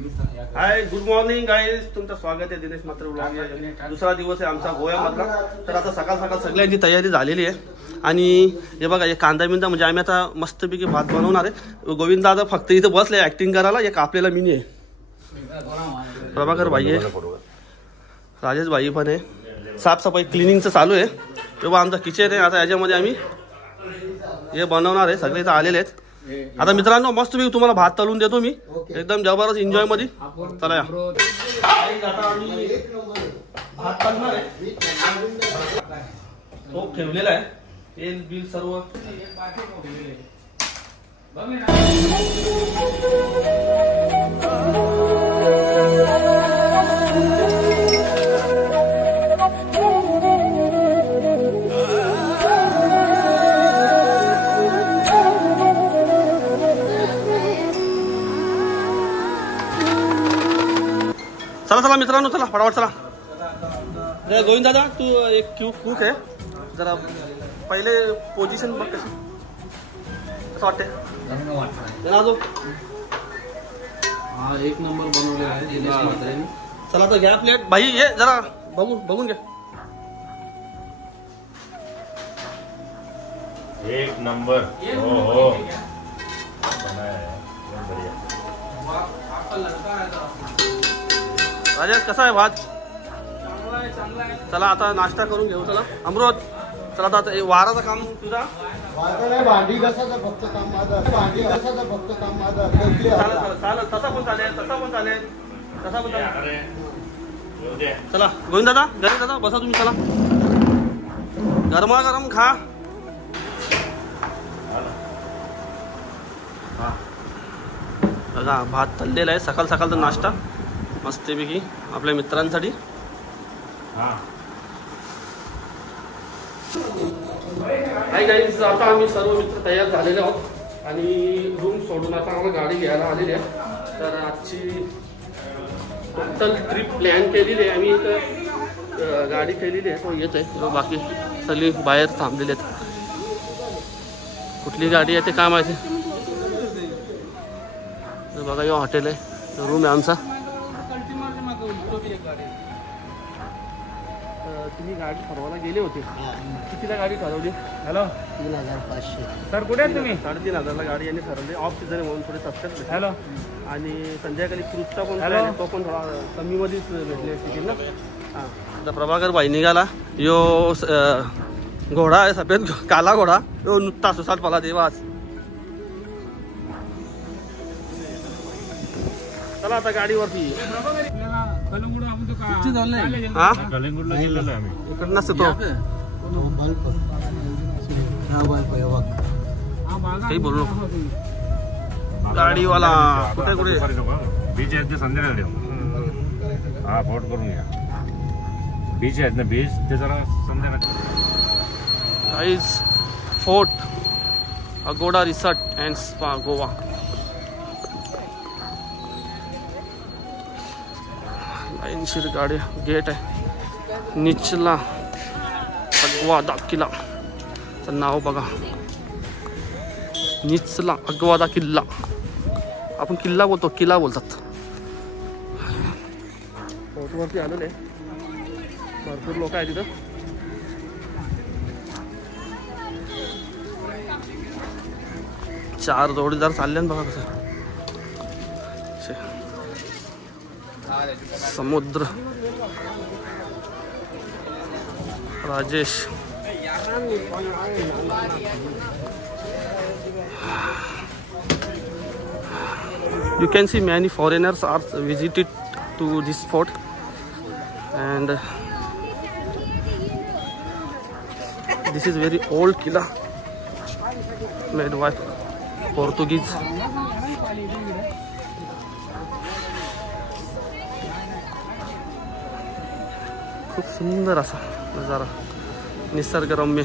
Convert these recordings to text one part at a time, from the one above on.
हाय, good morning guys. तुमचं स्वागत आहे दिनेश मात्र ब्लॉग. दुसरा दिवस आहे आमचा गोव्यामधला. तर आता सकाळ सकाळ सगळ्यांची तयारी झालेली आहे आणि हे बघा हे कांदा बिंदा म्हणजे आम्ही आता मस्तपैकी भात बनवणार आहे. गोविंद दादा फक्त इथं बसले ऍक्टिंग करायला. एक आपल्याला मिनी आहे, प्रभाकर भाई आहे, राजेश भाई पण आहे. साफसफाई क्लिनिंगचं चालू आहे. तेव्हा आमचा किचन आहे. आता याच्यामध्ये आम्ही हे बनवणार आहे. सगळे इथं आलेले आहेत. आता मित्रांनो मस्त मी तुम्हाला भात तळून देतो मी एकदम जबरदस्त एन्जॉय मध्ये. चला या. आता आम्ही भात तळणार आहे. तो ठेवलेला आहे. तेल बिल सर्व चला चला मित्रांनो, चला फटाफट चला. गोविंद दादा तू एक कुक आहे, जरा पहिले पोझिशन बघ कशी, कसं वाटते? एक नंबर बनवले आहे. चला तर घ्या प्लेट भाई, ये जरा बघून घ्या. एक नंबर. हो हो, राजेश कसा आहे भात? चला आता नाश्ता करून घेऊ. चला अमृत, चला आता वाराचं काम तुझा. भांडी घासायचं फक्त काम माझं. भांडी घासायचं फक्त काम माझं. चालेल, तसा पण चालेल, तसा पण चालेल, तसा पण चालेल. चला गोविंद दादा, घरी दादा बसा तुम्ही. चला गरमागरम खा. बघा भात तळलेला आहे. सकाळ सकाळचा नाश्ता मस्तपैकी आपल्या मित्रांसाठी. हाय गाईज, आता आम्ही सर्व मित्र तयार झालेले आहोत आणि रूम सोडून आता आम्हाला गाडी घ्यायला आलेली आहे. तर आजची टोटल ट्रिप प्लॅन केलेली आहे आम्ही. इथं गाडी केलेली आहे, तो येत आहे. बाकी सगळी बाहेर थांबलेली आहेत. कुठली गाडी आहे ते काय माहिती. बघा हे हॉटेल आहे, रूम आहे आमचा. तुम्ही गाडी ठरवायला गेले होते, कितीला गाडी ठरवली? हॅलो, 3500. सर कुठे आहे तुम्ही? 3500ला गाडी यांनी ठरवली. ऑफ सीझन आहे म्हणून थोडे सस्त्यात. हॅलो, आणि संध्याकाळी क्रूजचा पण तो पण थोडा कमीमध्येच भेटले तिकीट ना. हां, आता प्रभाकर भाई निघाला. यो घोडा आहे सफेद काला घोडा. यो नुकता सुसाट पाला देवाच. चला आता गाडीवरती. हा कलिंगूडला गेलेलो आम्ही. इकडं नसतो तो काही बोलू नको. गाडीवाला कुठे कुठे बीच आहेत ते संध्याकाळी. हा फोट करून घ्या. बीच आहेत ना, बीच ते जरा संध्याकाळी. Guys, fort Aguada resort and spa Goa. लाईनशीर गाडी गेट आहे. निचला अगवादा किल्ला नाव बघा. निचला अगवादा किल्ला. आपण किल्ला बोलतो, किल्ला बोलतात. फोटोवरती आलेले भरपूर लोक आहेत तिथं. चार जोडीदार चालले बघा कसं. समुद्र. Rajesh, you can see many foreigners are visited to this fort and this is very old killa made by Portuguese. खूप सुंदर असा नजारा, निसर्गरम्य.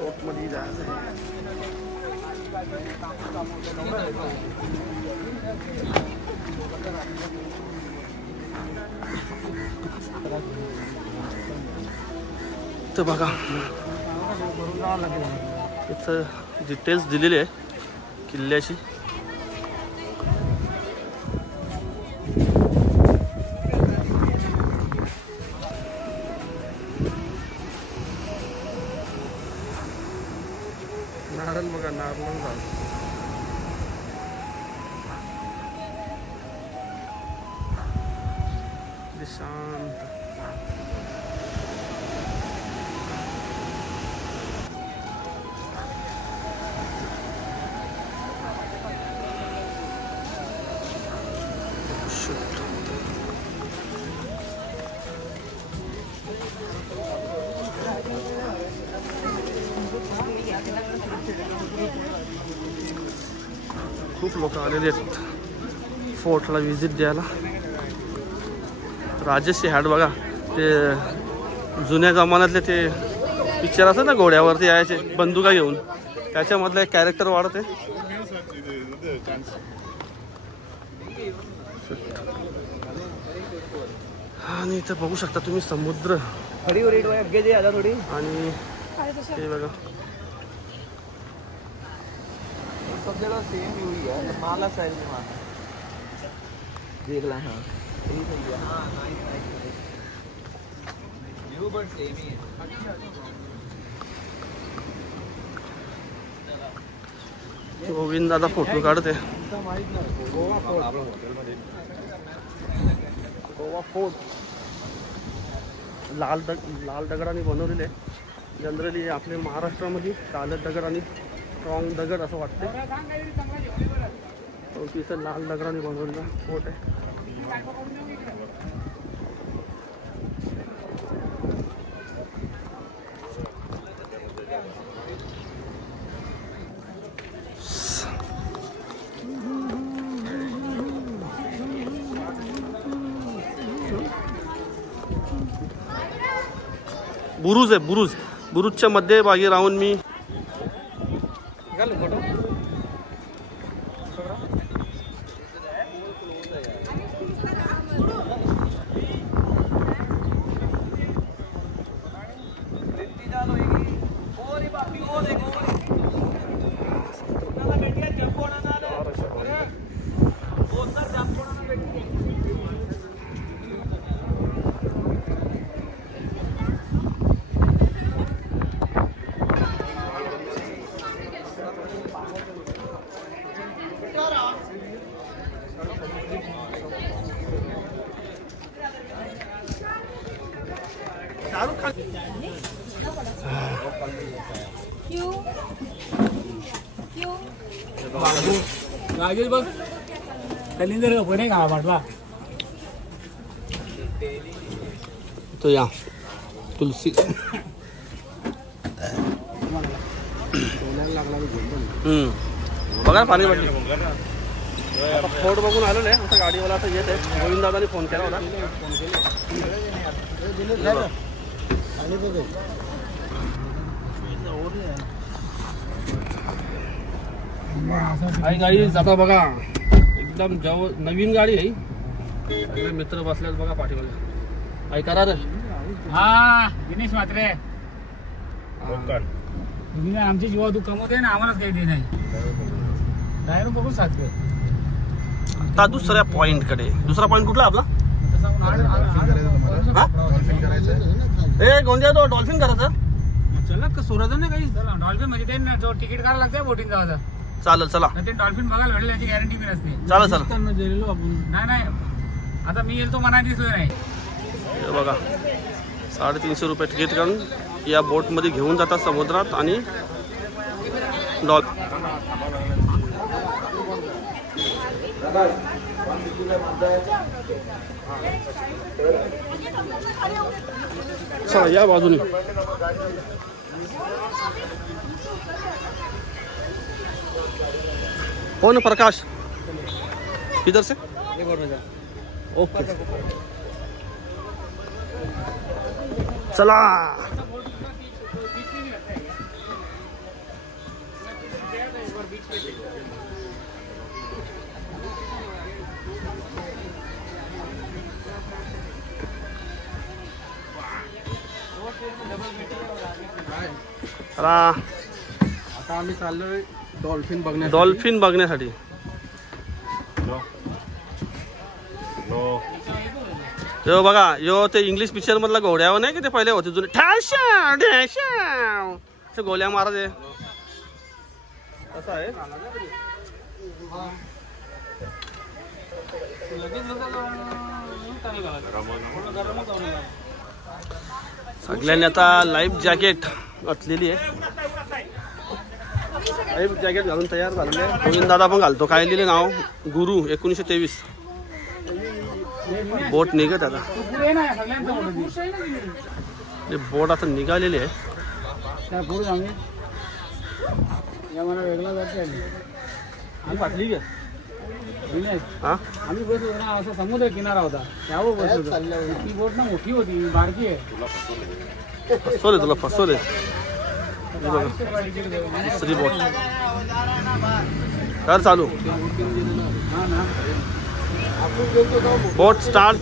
बोटमध्ये जायचं. तर बघा इथं डिटेल्स दिलेले आहे. किल्ल्याची. नारळ बघा, नारळ झाड. शांत. खूप लोक आलेले आहेत फोर्टला व्हिजिट द्यायला. राजेश हॅट बघा, ते जुन्या जमान्यातले ते पिक्चर असतात ना, घोड्यावरती यायचे बंदुका घेऊन, त्याच्यामधलं एक कॅरेक्टर वाढत आहे. आणि इथं बघू शकता तुम्ही समुद्र आणि हे बघा माला साइड में देख ला. हाँ गोविंद दादा फोटो काढते. गोवा फोर्ट लाल दगडाने बनवलेले आहे. जनरली आपल्या महाराष्ट्रामध्ये काळ्या दगड आणि स्ट्रॉंग दगड असं वाटते. इथं लाल दगडाने बनवलेला फोर्ट आहे. बुरुज आहे, बुरुजच्या मध्यभागी राहून मी शाहरुख खान राजेश बघ कलिंदर कोणी का वाटला तो या तुलसी बघा पाणी वाटली. फोर्ट बघून आलेलं आहे. आता गाडीवाला आता येत आहे. गोविंद दादाने फोन केला होता. गाडी आता बघा एकदम जवळ नवीन गाडी आहे. सगळे मित्र बसल्यात बघा पाठीमध्ये. काय करा रे. हा दिनेश म्हात्रे आमची जीवा तू कमवते ना, आम्हालाच काही दे नाही. डायरेक्ट बघू साधते. आता दुसऱ्या पॉइंट कडे. दुसरा पॉइंट कुठला आपला? ए गोंदिया तो डॉल्फिन करायचं. चला का सोडायचं नाही काही. चला डॉल्फिन म्हणजे ते तिकीट काढायला लागतं बोटिंग जायचं. चालेल चला. ते डॉल्फिन बघायला भेटेल याची गॅरंटी पण असते. चालेल चला. नाही आता मी येईल तो मनाची सोय नाही. हे बघा 350 रुपये तिकीट काढून या बोटमध्ये घेऊन जातात समुद्रात आणि चला या बाजूने. हो ना प्रकाश किधर से ओके चला. आता आम्ही चाललोय डॉल्फिन बघण्यासाठी. यो बघा यो ते इंग्लिश पिक्चर मधला घोड्यावर नाही की ते पहिले होते जुने ठॅशा ढॅशा ते गोल्या मारा ते असं आहे. सगळ्यांनी आता लाईफ जॅकेट घातलेली आहे. लाईफ जॅकेट घालून तयार झालेले आहे. गोविंद दादा पण घालतो. काय लिहिले नाव गुरु 1923. बोट निघत आता बोट आता निघालेली आहे. आम्ही बसलो ना असं समुद्र किनारा होता त्यावर बसलो. ती बोट ना मोठी होती बारकी आहे. फसवले तुला फसवले. दुसरी बोट कर चालू. Boat start.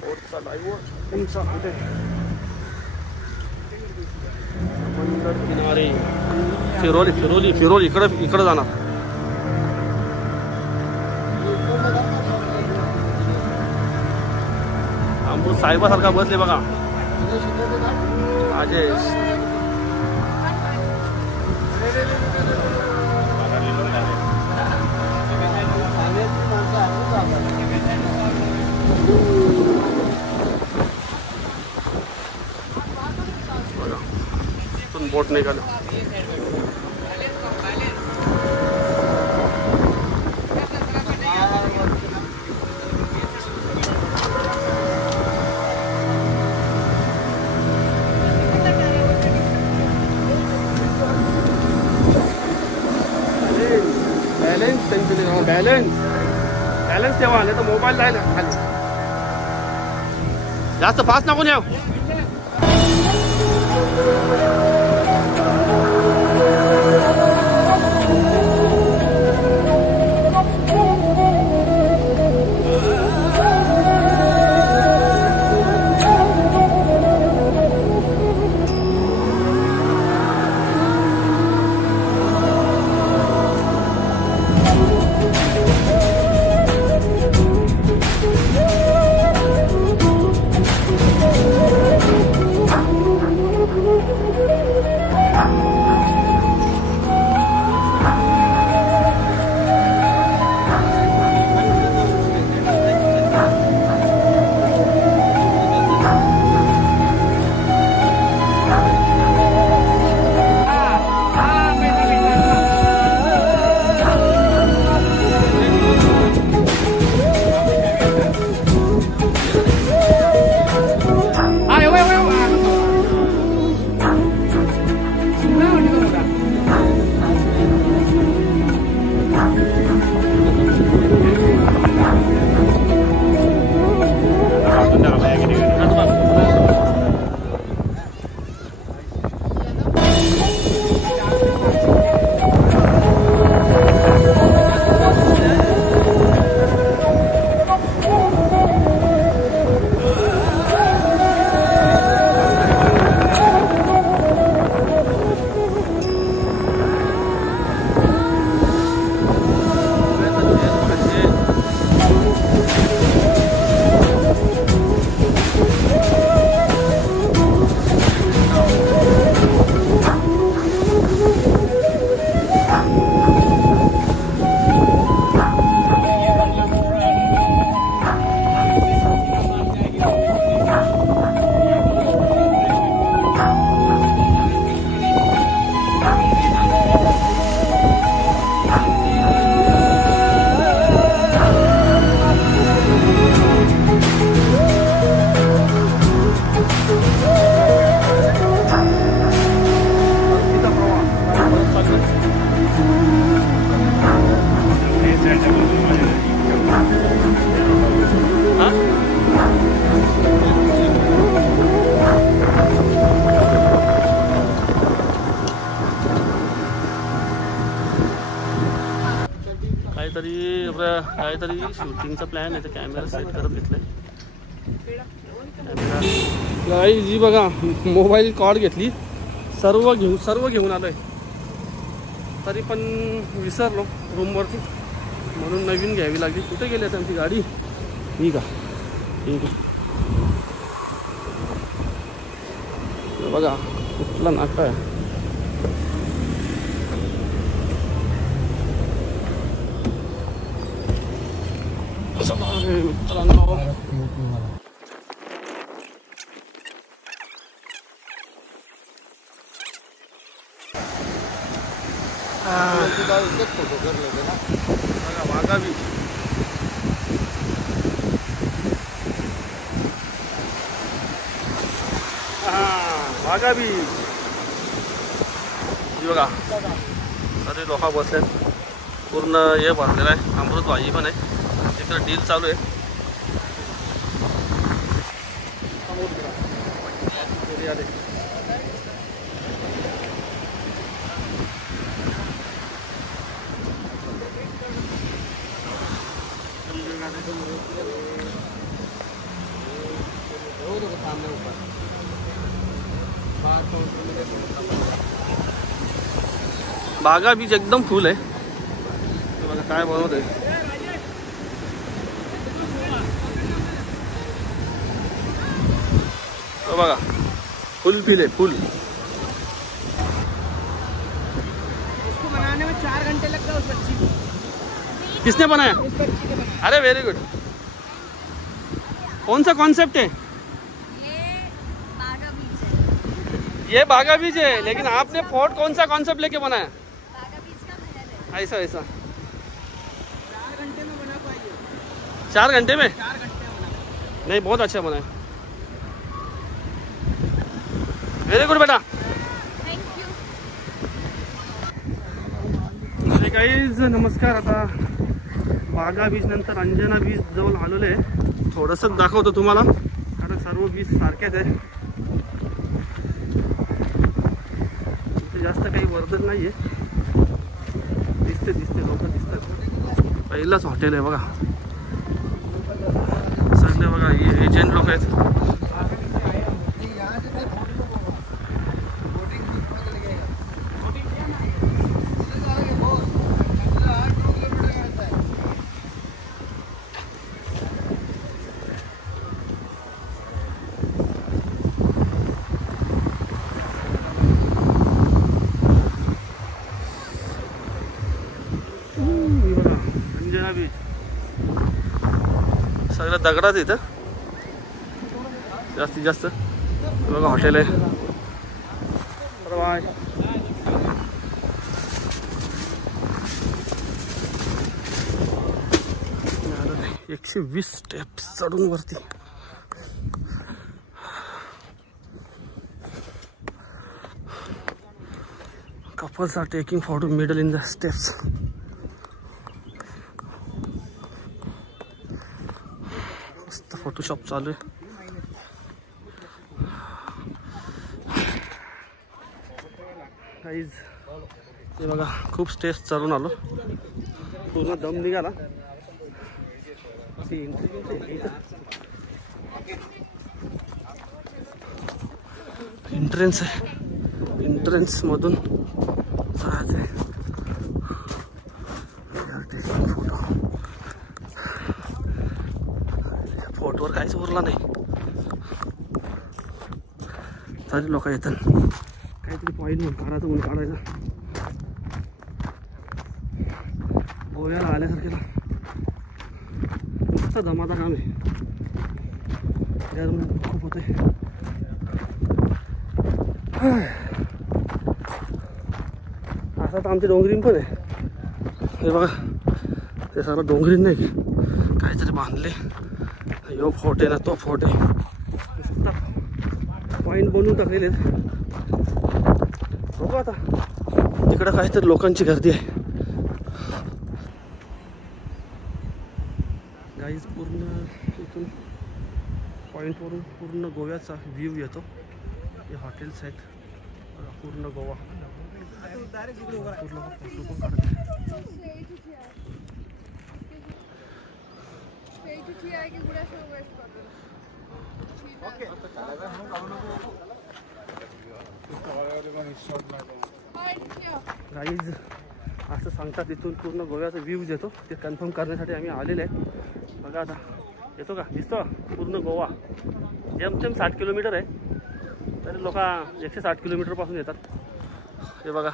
बोटचा ड्रायव्हर तुमचा कुठे समुद्र किनारे फिरोली फिरोली फिरोली इकडे जाणार. आंबू साहेबासारखा बसले बघा राजेश. बोट निघालं. बॅलन्स ठेवा नाही तर मोबाईल जायला खाली. जास्त फास्ट नको नेऊ. काहीतरी शूटिंगचा प्लॅन आहे. तर कॅमेरा सेट करत घेतलाय. गाईज जी बघा मोबाईल कॉर्ड घेतली, सर्व घेऊन आलोय, तरी पण विसरलो रूमवरती, म्हणून नवीन घ्यावी लागली. कुठे गेली आता आमची गाडी? ही का? ठीक आहे बघा कुठला नाका आहे. मित्रांनो फोटो कर लेते ना. बघा वाघा बीच. वाघा बीच बघा, अरे लोक बसलेत, पूर्ण हे भरलेलं आहे, अमृतवाही पण आहे, तिकडे डील चालू आहे. बागा बीच एकदम फुल आहे. बघा काय बनवत आहे. बघा फुल फील है फुल. इसको बनाने में 4 घंटे लगता है उस बच्ची को. किसने बनाया? उस बच्ची को बनाया. अरे वेरी गुड. कौन सा कॉन्सेप्ट है? ये बागा बीच है, लेकिन आपने फोर्ट कौन सा कॉन्सेप्ट लेके बनाया? बागा बीच का महल है. ऐसा ऐसा 4 घंटे में बना पाइए. 4 घंटे में? 4 घंटे में बना. नहीं बहुत अच्छा बना है. वेरी गुड बेटा. Thank you. अरे गाईज नमस्कार. आता बागा बीच नंतर अंजना बीच जवळ आलेलो आहे. थोडंसं दाखवतो तुम्हाला, कारण सर्व बीच सारखेच आहे, जास्त काही वर्दळ नाही आहे. दिसते लोक दिसतात. पहिलाच हॉटेल आहे बघा, सगळे बघा एजंट लोक आहेत. बीच सगळं दगडाच इथं जास्तीत जास्त. बघा हॉटेल आहे. बाय. 120 स्टेप्स चढून वरती. couples are taking photo middle in the steps. Photoshop चालू आहे. गाईज हे बघा खूप स्टेप्स चढून आलो, पूर्ण दम निघाला. एंट्रन्स आहे, एंट्रन्स मधून जायचं आहे. फोटोवर काहीच उरला नाही, तरी लोक येतात. काहीतरी पॉईंट म्हणून काढायचं म्हणून काढायचं. गोव्याला आल्यासारखेला नुसतं धमादा काम आहे. खूप होते. असं तर आमची डोंगरीन पण आहे. हे बघा ते सगळं डोंगरीन नाही, काहीतरी बांधले. यो फोट आहे ना तो फोट आहे, नुसता पॉईंट बनवून टाकलेले आहेत. बघू आता तिकडं काहीतरी लोकांची गर्दी आहे. गाईज पूर्ण इथून पॉईंटवरून पूर्ण गोव्याचा व्ह्यू येतो. हे हॉटेल्स आहेत पूर्ण गोवा. पूर्ण फोटो पण काढतात. गाईज असं सांगतात तिथून पूर्ण गोव्याचा व्ह्यूज येतो ते कन्फर्म करण्यासाठी आम्ही आलेले आहे. बघा आता येतो का दिसतो पूर्ण गोवा जेमतेम 60 किलोमीटर आहे तरी लोक 160 किलोमीटरपासून येतात. हे बघा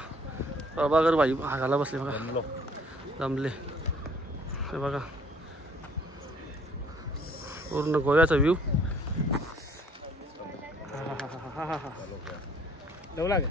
प्रभाकर भाई घाला बसले बघा जमले. हे बघा पूर्ण गोव्याचा व्ह्यू. लावला का